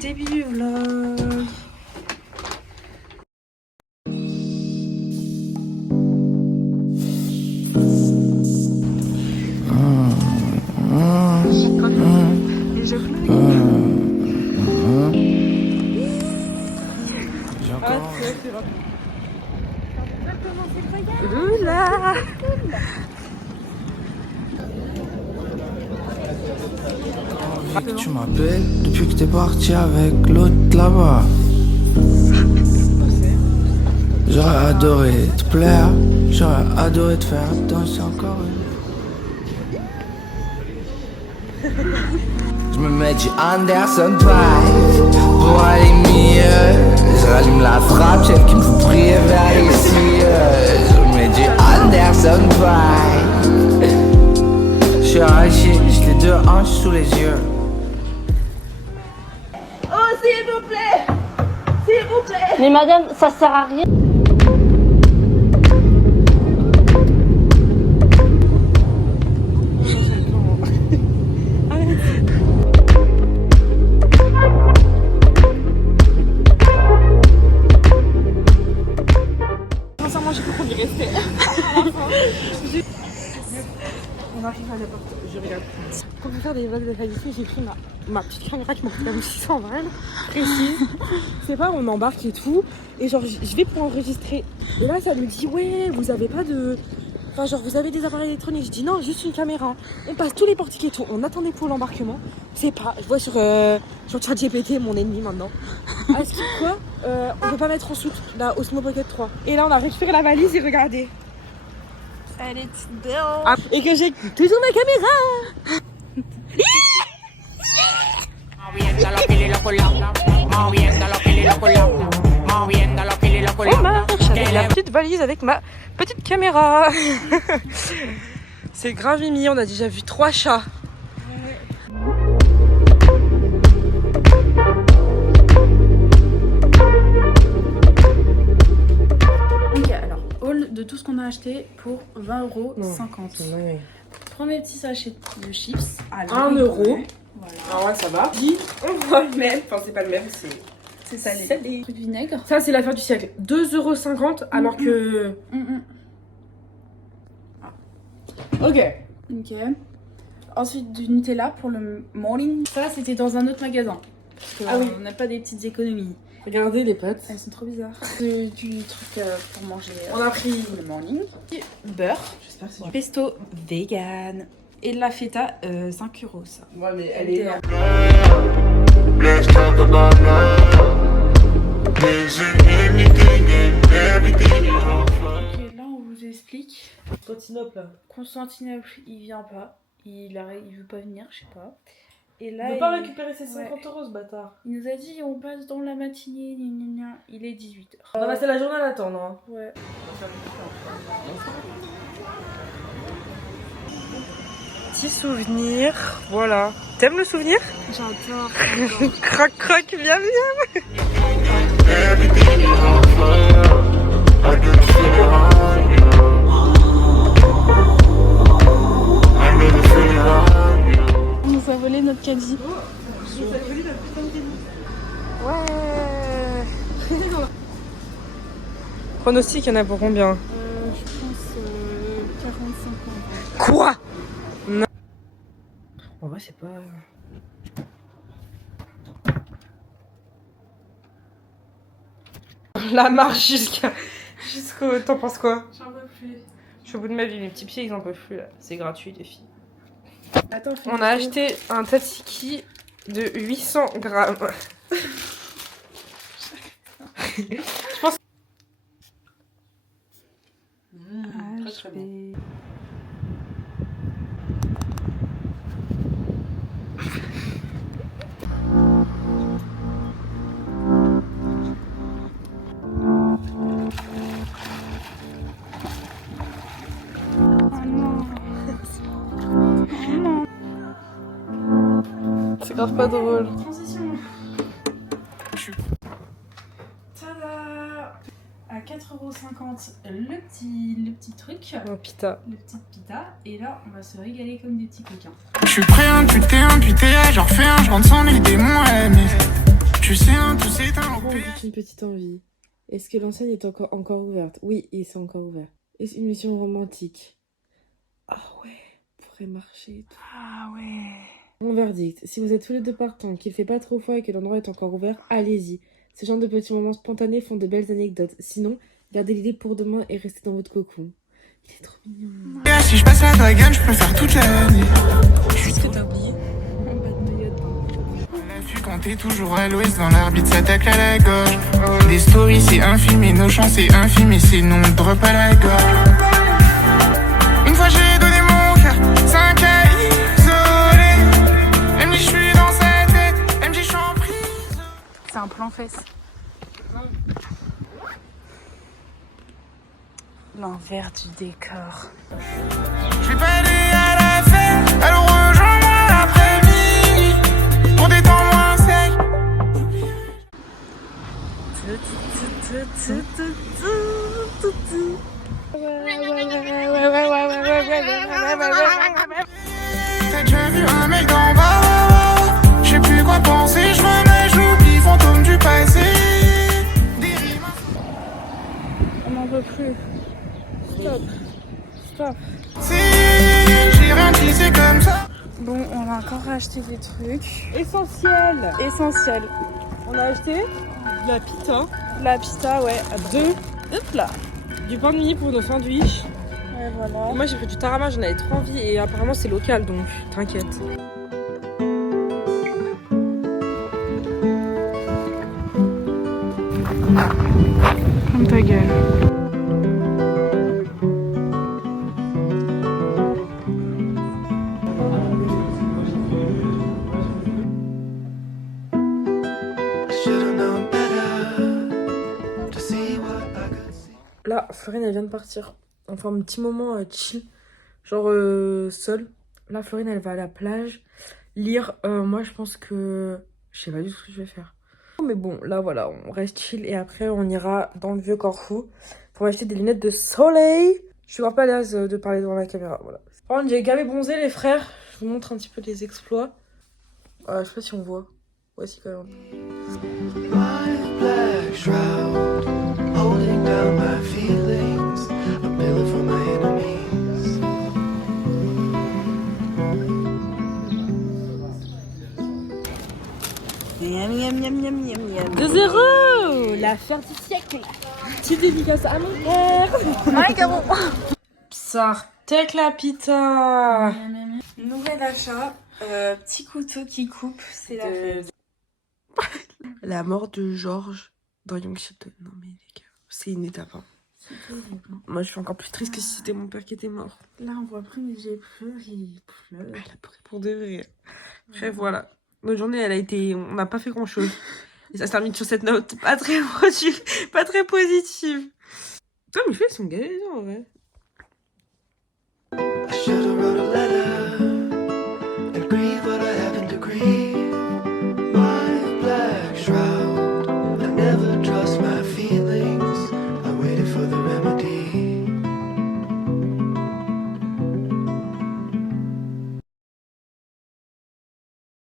Début du vlog. Et je Oula. Tu m'appelles depuis que t'es parti avec l'autre là-bas. J'aurais adoré te plaire, j'aurais adoré te faire danser encore Je me mets du Anderson Paak pour aller mieux. Je rallume la frappe, celle qui me fout prier vers ici. Je me mets du Anderson Paak. Je suis arraché, j'ai les deux hanches sous les yeux. Oh, s'il vous plaît! S'il vous plaît! Mais madame, ça sert à rien. Sincèrement, j'ai cru qu'on y restait. On arrive à la porte, je regarde. Pour vous faire des vlogs de qualité, j'ai pris ma petite caméra qui m'a coûté 600 balles, précise. C'est pas, on embarque et tout. Et genre, je vais pour enregistrer. Et là, ça me dit, ouais, vous avez pas de. Enfin, genre, vous avez des appareils électroniques. Je dis non, juste une caméra. On passe tous les portiques et tout. On attendait pour l'embarquement. C'est pas. Je vois sur ChatGPT, mon ennemi maintenant. Ah, ce qui quoi on peut pas mettre en soute la Osmo Pocket 3. Et là, on a récupéré la valise et regardez. Elle est belle! Ah, et que j'ai toujours ma caméra. On marche avec la petite valise avec ma petite caméra. C'est grave mimi, on a déjà vu 3 chats. Ok, alors, haul de tout ce qu'on a acheté pour 20,50 €. Ouais. Premier petit sachet de chips à 1 euro. Voilà. Ah ouais, ça va. Dis, on voit le même. Enfin, c'est pas le même, C'est salé. Truc de vinaigre. Ça, c'est l'affaire du siècle. 2,50 € alors que. Ok. Ok. Ensuite, du Nutella pour le morning. Ça, c'était dans un autre magasin. Parce que, Ah oui. on n'a pas des petites économies. Regardez les potes. Elles sont trop bizarres. Du truc pour manger On a pris. le morning. Beurre. J'espère que c'est. Pesto vegan. Et de la feta, 5 € ça. Ouais, mais elle est. Let's talk about love. Is it anything and everything you offer? Ok, là on vous explique. Constantinople là. Constantinople, il vient pas. Il veut pas venir, je sais pas. Et là, Il veut pas récupérer ses 50 € ce bâtard. il nous a dit on passe dans la matinée, gna gna gna. Il est 18 h. On va passer la journée à l'attendre. Hein. Ouais. Petit souvenir, voilà. T'aimes le souvenir? J'adore. Croc croc, viens viens. Everything you offer. I get a feeling on you. I get a feeling on you. On nous a volé notre caddie. Ouais. Pronostic, il y en a pour combien? Je pense 45 ans. Quoi? Non. En vrai, c'est pas. La marche jusqu'au. T'en penses quoi? J'en peux plus. Je suis au bout de ma vie, mes petits pieds ils en peuvent plus là. C'est gratuit les filles. Attends, On a acheté un tzatziki de 800 grammes. Je pense. Très bon. C'est grave pas drôle. Transition. Tada! À 4,50 € le petit truc, Oh pita. le petit pita. Et là, on va se régaler comme des petits coquins. Je suis prêt, imputé, j'en refais un, je rentre sans les démons, ouais, mais Tu sais, hein, tout s'éteint au Prends pire. une petite envie. Est-ce que l'enseigne est encore ouverte? Oui, et c'est encore ouvert. Est-ce une mission romantique? Ah ouais, pourrait marcher et tout. Ah ouais. Mon verdict, si vous êtes tous les deux partants, qu'il fait pas trop froid et que l'endroit est encore ouvert, allez-y. Ce genre de petits moments spontanés font de belles anecdotes. Sinon, gardez l'idée pour demain et restez dans votre cocon. Il est trop mignon. Et si je passe à Dragon, je peux faire toute l'année. Qu'est-ce que t'as oublié? Pas de maillot de bain. L'affût quand t'es toujours à l'ouest, dans l'arbitre s'attaque à la gorge. Des stories c'est infime et nos chances c'est infime et c'est non drop à la gorge. Une fois j'ai donné mon cœur, 5 à isoler. Elle me dit je suis dans sa tête, elle me dit je suis en prise. C'est un plan fesse. L'envers du décor. Je vais pas aller à la fête, alors rejoins-moi l'après-midi. Pour des temps moins secs. T'as déjà vu un mec d'en bas? Je sais plus quoi penser, je remets, j'oublie, fantôme du passé. Des rimes. On n'en peut plus. Stop. Stop. J'ai rien dit, c'est comme ça. Bon, on a encore acheté des trucs Essentiel. essentiels. On a acheté de la pita, La pita, ouais. 2, hop là, du pain de mie pour nos sandwichs. Ouais, voilà. Et moi j'ai pris du tarama, j'en avais trop envie et apparemment c'est local donc t'inquiète. Ferme ta gueule. Should've known better to see what I could see. Là, Florine elle vient de partir. On fait un petit moment chill, genre seule. Là, Florine elle va à la plage lire. Moi je pense que je sais pas du tout ce que je vais faire. Mais bon, là voilà, on reste chill et après on ira dans le vieux Corfou pour acheter des lunettes de soleil. Je suis grave pas à l'aise de parler devant la caméra, voilà. Par contre, j'ai gavé bronzé les frères. Je vous montre un petit peu les exploits. Je sais pas si on voit. Ouais, si quand même. My black shroud, holding down my feelings, a pillar for my enemies. Miam, miam, miam, miam, miam, miam. 2 €! L'affaire du siècle! Petite dédicace à mon père! Psartek la pita! Nouvel achat. Petit couteau qui coupe. C'est la fête. La mort de Georges dans Young Sheldon. Non mais les gars, c'est une étape. Hein. Moi je suis encore plus triste que si c'était mon père qui était mort. Là, on voit plus, mais j'ai pleuré. Elle a pleuré pour de vrai. Bref, voilà. Notre journée, elle a été... On n'a pas fait grand-chose. Et ça se termine sur cette note pas très positive. Toi, mais ils sont galères, en vrai. I should've wrote a letter and grieve what I haven't to grieve. My black shroud, I never trust.